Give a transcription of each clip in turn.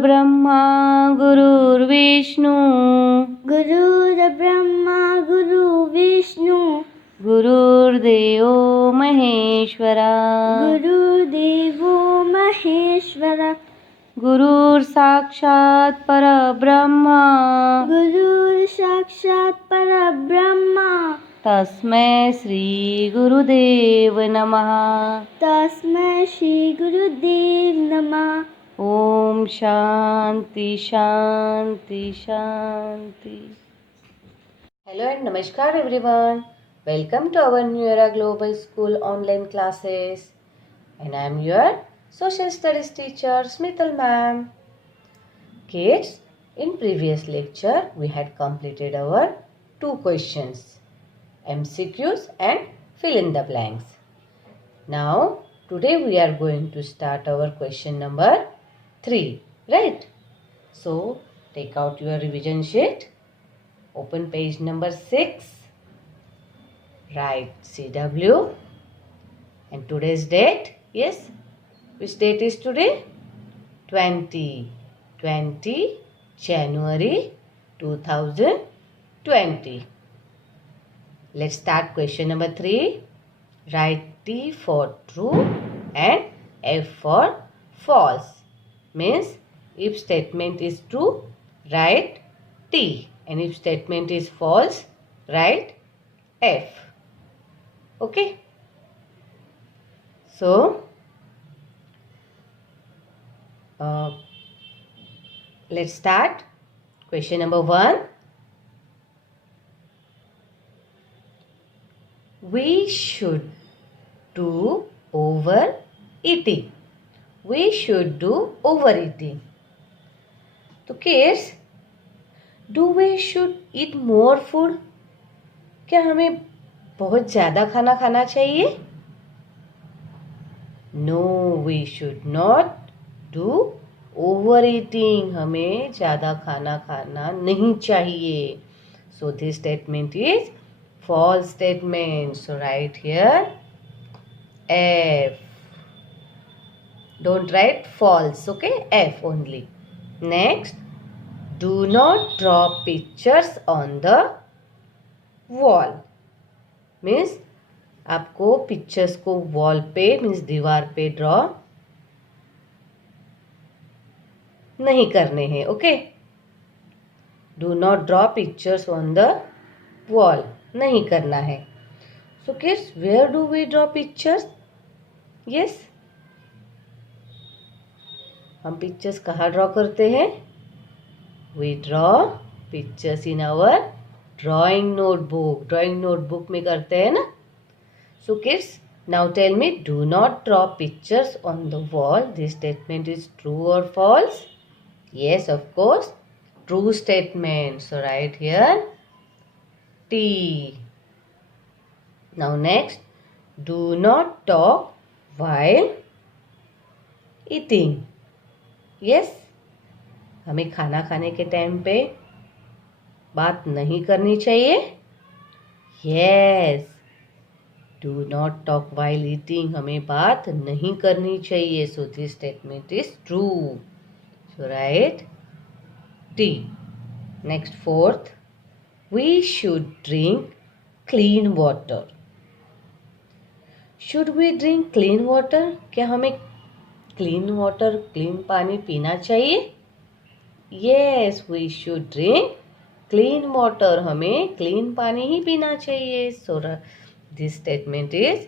गुरुर्ब्रह्मा गुरुर्विष्णू गुरुर्ब्रह्मा गुरुर्विष्णु गुरुर्देवो महेश्वरा गुरुर्देवो महेश्वर गुरुर्साक्षात् परब्रह्मा गुरुर्साक्षात् परब्रह्मा तस्मै श्री गुरुदेव नमः। तस्मै श्री गुरुदेव नमः। ओम शांति शांति शांति। Hello and namaskar everyone. Welcome to our New Era Global School online classes. And I am your social studies teacher Smithal ma'am. Kids, in previous lecture we had completed our 2 questions, MCQs and fill in the blanks. Now today we are going to start our question number 3, right? So take out your revision sheet, open page number 6, write CW and today's date. Yes, which date is today? 20 January 2020. Let's start question number 3. Write T for true and F for false. Means if statement is true, write T, and if statement is false, write F. Okay. So let's start. Question number 1. We should do overeating. We should do overeating. तो kids, do we should eat more food? क्या हमें बहुत ज़्यादा खाना खाना चाहिए? No, we should not do overeating. हमें ज़्यादा खाना खाना नहीं चाहिए. So this statement is false statement. So write here F. Don't write false, okay? F only. Next, do not draw pictures on the wall. Means आपको pictures को wall पे means दीवार पे ड्रॉ नहीं करने हैं, okay? Do not draw pictures on the wall, नहीं करना है. So kids, where do we draw pictures? Yes, हम पिक्चर्स कहाँ ड्रॉ करते हैं? We draw pictures in our drawing notebook. Drawing notebook में करते हैं ना. So kids, now tell me, do not draw pictures on the wall. This statement is true और false? Yes, of course, true statement. So write here T. Now next, do not talk while eating. Yes, हमें खाना खाने के time पे बात नहीं करनी चाहिए. Yes, do not talk while eating. हमें बात नहीं करनी चाहिए. So this statement is true. So write T. Next, 4th, we should drink clean water. Should we drink clean water? क्या हमें clean water, clean पानी पीना चाहिए? Yes, we should drink clean water. हमें clean पानी ही पीना चाहिए. So this statement is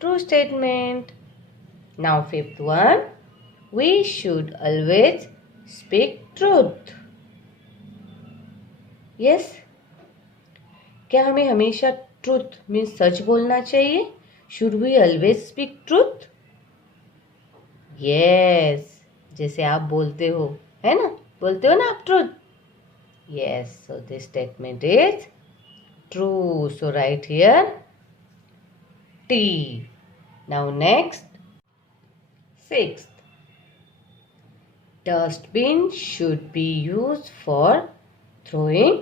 true statement. Now 5th one, we should always speak truth. Yes, क्या हमें हमेशा ट्रूथ मीन्स सच बोलना चाहिए? Should we always speak truth? Yes, जैसे आप बोलते हो, है ना? बोलते हो ना आप truth? Yes, so this statement is true. So write here T. Now next, 6th, dustbin should be used for throwing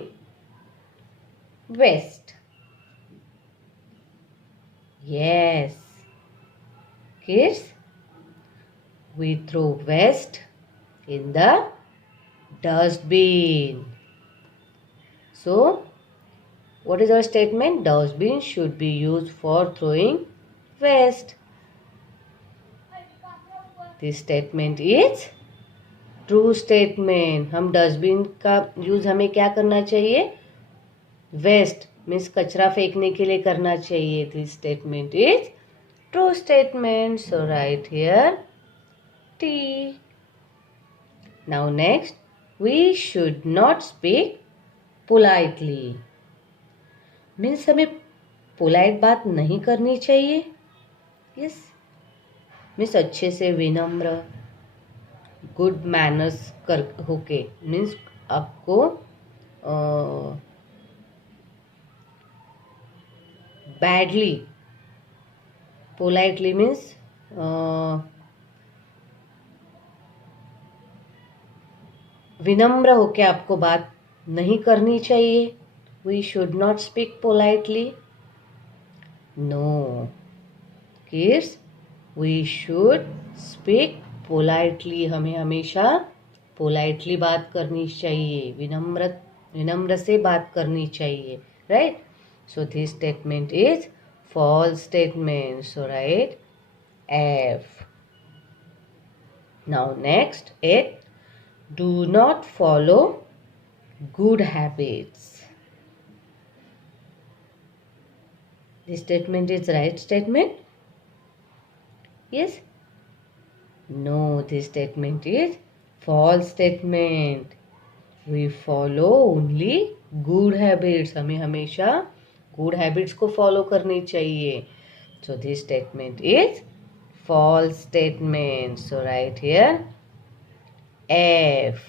waste. Yes, kids, we throw waste in the dustbin. So what is our statement? Dustbin should be used for throwing waste. This statement is true statement. हम dustbin का use हमें क्या करना चाहिए? Waste means कचरा फेंकने के लिए करना चाहिए. This statement is true statement. So right here T. Now next, we should not speak politely. Means हमें पोलाइट बात नहीं करनी चाहिए. यस, मीन्स अच्छे से, विनम्र, गुड मैनर्स कर होके. मीन्स आपको बैडली, पोलाइटली मीन्स विनम्र होके आपको बात नहीं करनी चाहिए. We should not speak politely. No kids, we should speak politely. हमें हमेशा पोलाइटली बात करनी चाहिए, विनम्र से बात करनी चाहिए. Right. So this statement is false statement. So right F. Now next 8, do not follow good habits. This statement is right statement. Yes. No, this statement is false statement. We follow only good habits. हमें हमेशा good habits को follow करनी चाहिए. So this statement is false statement. So right here F.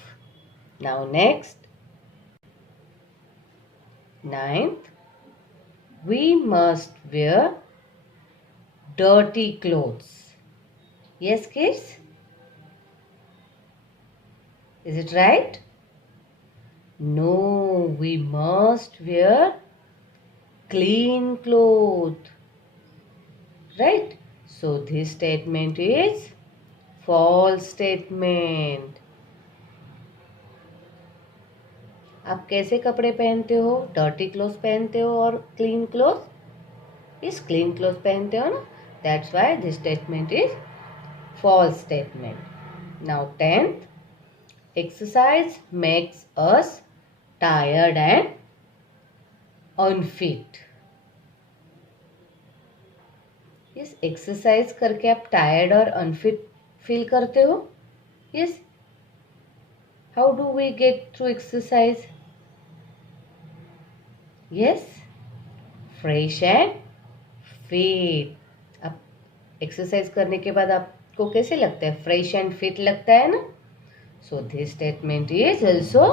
Now next 9th, we must wear dirty clothes. Yes, kids? Is it right? No, we must wear clean clothes. Right? So this statement is false statement. आप कैसे कपड़े पहनते हो? Dirty cloth पहनते हो और clean cloth? इस clean cloth पहनते हो ना? That's why this statement is false statement. Now 10th, exercise makes us tired and unfit. Yes, exercise करके आप tired और unfit feel करते हो? Yes. How do we get through exercise? Yes, fresh and fit. अब exercise करने के बाद आपको कैसे लगता है? फ्रेश एंड फिट लगता है ना? So this statement is also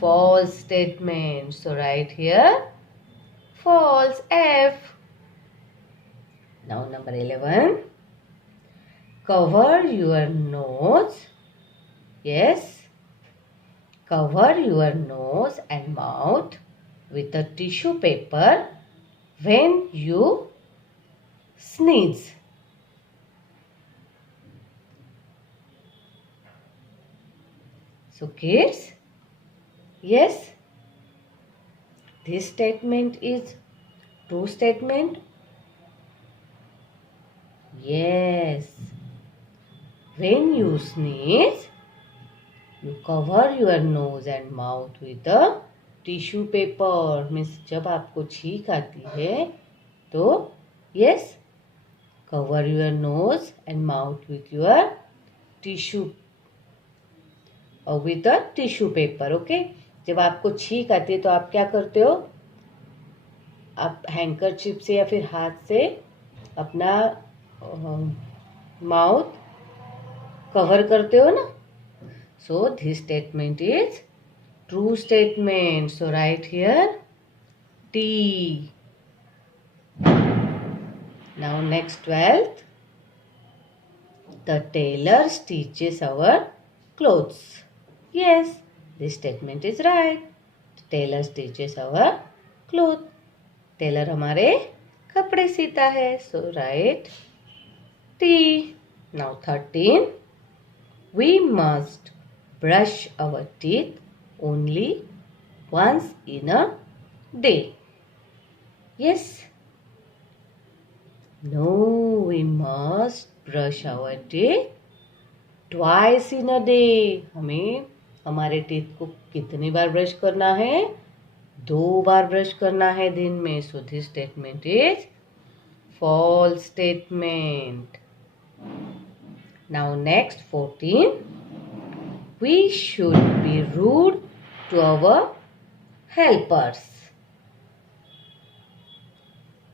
false statement. So right here false F. Now number 11, cover your nose. Yes, cover your nose and mouth with a tissue paper when you sneeze. So kids, yes, this statement is true statement. Yes, when you sneeze, you cover your nose and mouth with a tissue paper. Means जब आपको छींक आती है तो yes, cover your nose and mouth with your tissue और with a tissue paper. Okay. जब आपको छींक आती है तो आप क्या करते हो? आप हैंकरचिप से या फिर हाथ से अपना माउथ कवर करते हो ना? So this statement is true statement. So write here T. Now next 12th, the tailor stitches our clothes. Yes, this statement is right. The tailor stitches our clothes. Tailor हमारे कपड़े सीता है. So write T. Now 13, we must brush our teeth only once in a day. Yes? No, we must brush our teeth twice in a day. हमें हमारे teeth को कितनी बार brush करना है? 2 बार brush करना है दिन में. So this statement is false statement. Now next 14. We should be rude to our helpers.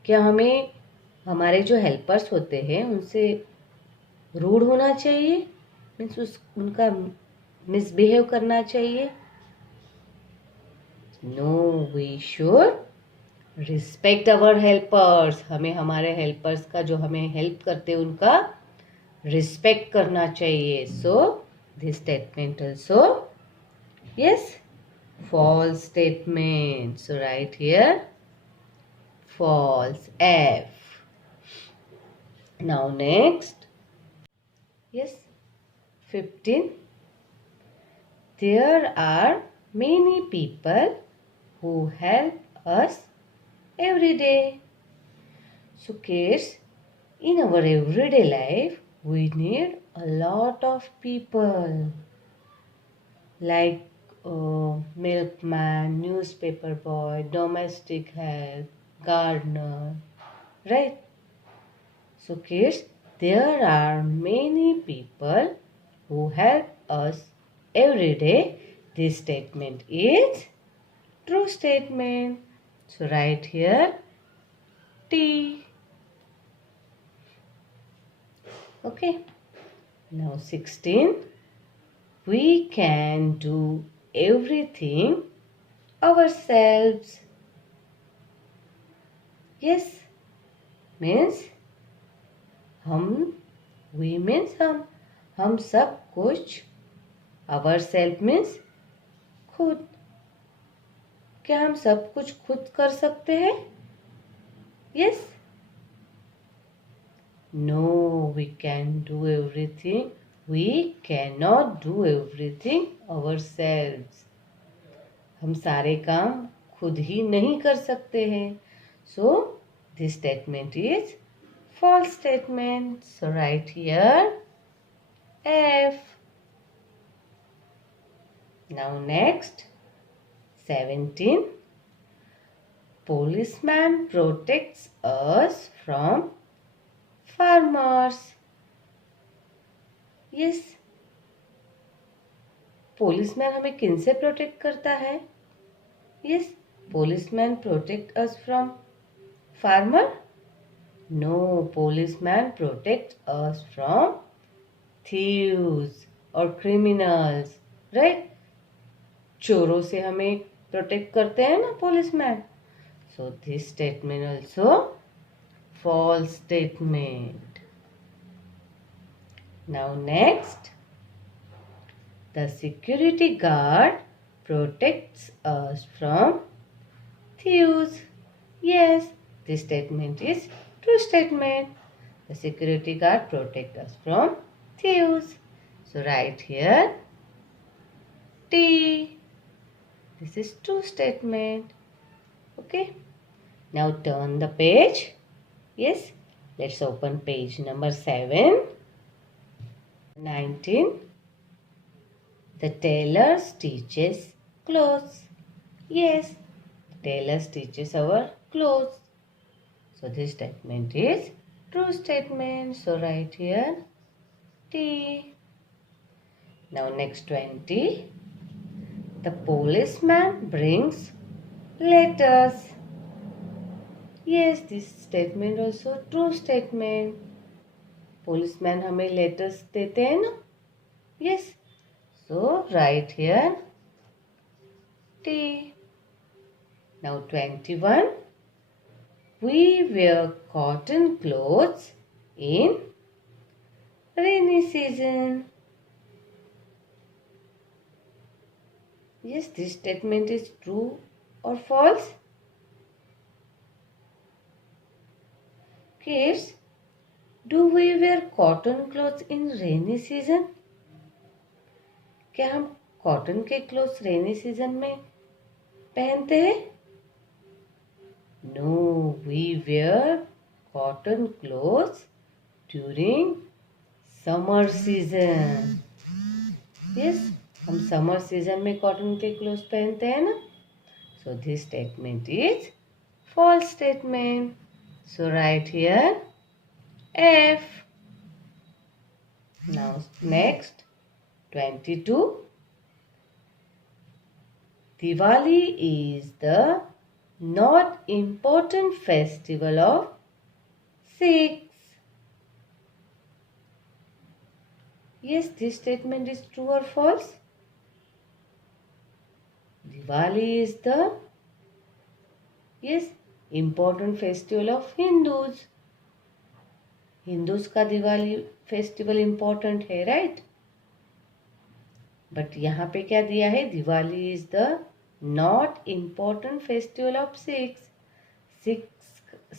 क्या हमें हमारे जो हेल्पर्स होते हैं उनसे रूड होना चाहिए? मीन्स उनका मिसबिहेव करना चाहिए? No, we should respect our helpers. हमें हमारे हेल्पर्स का जो हमें हेल्प करते हैं उनका रिस्पेक्ट करना चाहिए. सो this statement also yes false statement. So write here false. F. Now next. Yes. 15. There are many people who help us every day. So kids, in our everyday life, we need a lot of people like milkman, newspaper boy, domestic help, gardener, right? So kids, there are many people who help us every day. This statement is true statement. So write here T. Okay. Now 16. We can do everything ourselves. Yes, means we means हम सब कुछ. ourselves means खुद. क्या हम सब कुछ खुद कर सकते हैं? Yes. No, we can do everything. We cannot do everything ourselves. हम सारे काम खुद ही नहीं कर सकते हैं. So this statement is false statement. So write here F. Now next 17. Policeman protects us from farmers. Yes. policeman हमें किन से प्रोटेक्ट करता है? Yes. policeman protect us from farmer? No. policeman protect us from thieves or criminals. Right? चोरों से हमें protect करते हैं ना policeman. So this statement also false statement. Now next, the security guard protects us from thieves. Yes, this statement is true statement. The security guard protects us from thieves. So write here T. This is true statement. Okay. Now turn the page. Yes. Let's open page number 7. 19. The tailor stitches clothes. Yes, tailor stitches our clothes. So this statement is true statement. So write here T. Now next 20. The policeman brings letters. Yes, this statement also true statement. Policeman हमें letters देते हैं ना? Yes. So write here T. Now 21. We wear cotton clothes in rainy season. Yes, this statement is true or false? Kids, do we wear cotton clothes in rainy season? क्या हम cotton के clothes rainy season में पहनते हैं? No, we wear cotton clothes during summer season. Yes, हम summer season में cotton के clothes पहनते हैं ना। So this statement is false statement. So write here F. Now next 22. Diwali is the not important festival of Sikhs. Yes, this statement is true or false? Diwali is the important festival of Hindus. Hindus का Diwali festival important है, right? But यहाँ पे क्या दिया है? Diwali is the not important festival of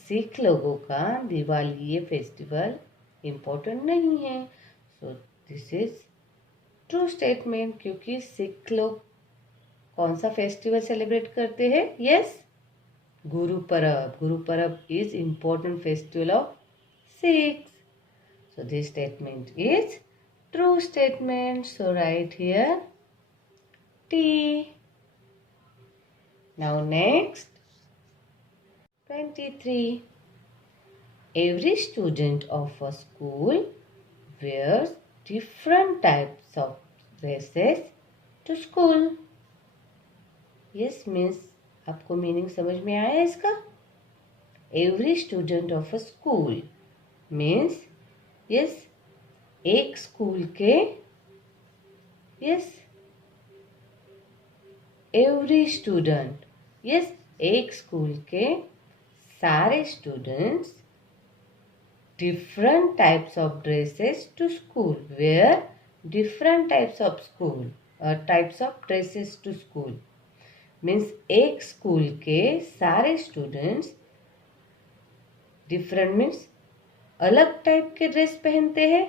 Sikh लोगों का दिवाली ये फेस्टिवल इम्पोर्टेंट नहीं है। So this is true statement, क्योंकि सिख लोग कौन सा फेस्टिवल सेलिब्रेट करते हैं? यस, गुरु परब। गुरु परब is important festival of Sikhs. So this statement is true statement. So write here T. Now next 23. Every student of a school wears different types of dresses to school. Yes means आपको meaning समझ में आया इसका? Every student of a school means yes एक school के every student एक school के सारे students different types of dresses to school wear different types of dresses to school means एक स्कूल के सारे स्टूडेंट्स डिफरेंट मीन्स अलग टाइप के ड्रेस पहनते हैं।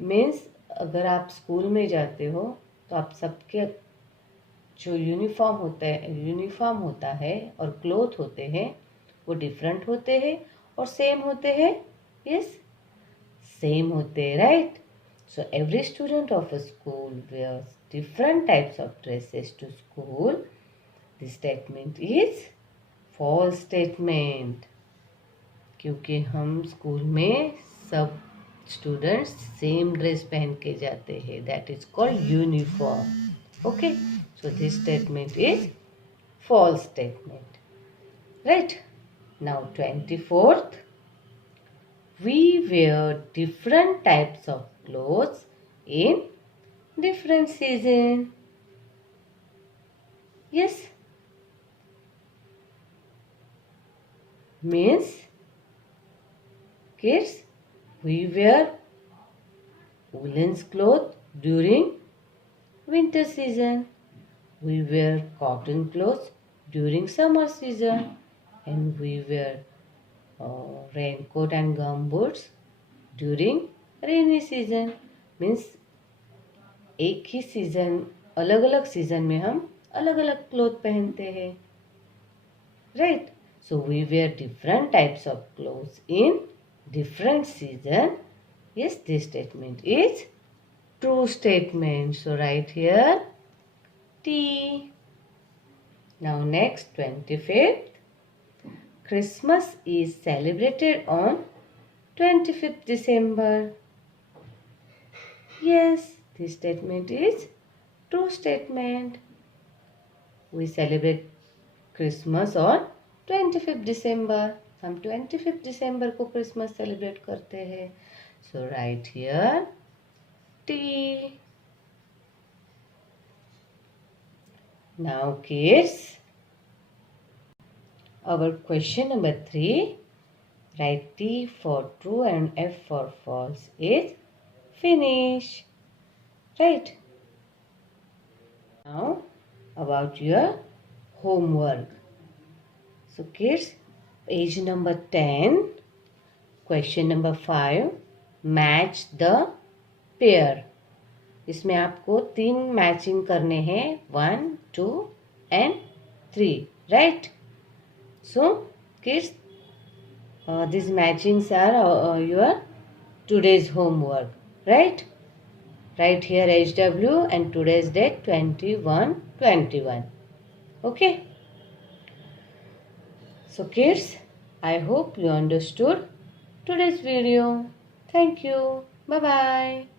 मीन्स अगर आप स्कूल में जाते हो तो आप सबके जो यूनिफॉर्म होता है और क्लोथ होते हैं वो डिफरेंट होते हैं और सेम होते हैं। यस, सेम होते हैं, right? So every student of a school wears different types of dresses to school. This statement is false statement, क्योंकि हम स्कूल में सब स्टूडेंट्स सेम ड्रेस पहन के जाते हैं। That is called uniform. Okay, so this statement is false statement, right? Now 24th. We wear different types of clothes in different season. Yes, means kids, we wear woolen clothes during winter season. We wear cotton clothes during summer season, and we wear raincoat and gumboots during rainy season. Means एक ही season, अलग अलग season में हम अलग अलग cloth पहनते हैं, right? So we wear different types of clothes in different season. Yes, this statement is true statement. So write here T. Now next 25th. Christmas is celebrated on 25th December. Yes, this statement is true statement. We celebrate Christmas on 25th December. हम 25th December को Christmas celebrate करते हैं। So right here T. Now kids, our question number 3, write T for true and F for false is finish, right? Now about your homework. So kids, page number 10, question number 5, match the pair. इसमें आपको 3 matching करने हैं, 1, 2 and 3, right? So kids, these matchings are your today's homework, right? Write here HW and today's date 21/21. Okay? So kids, I hope you understood today's video. Thank you. Bye bye.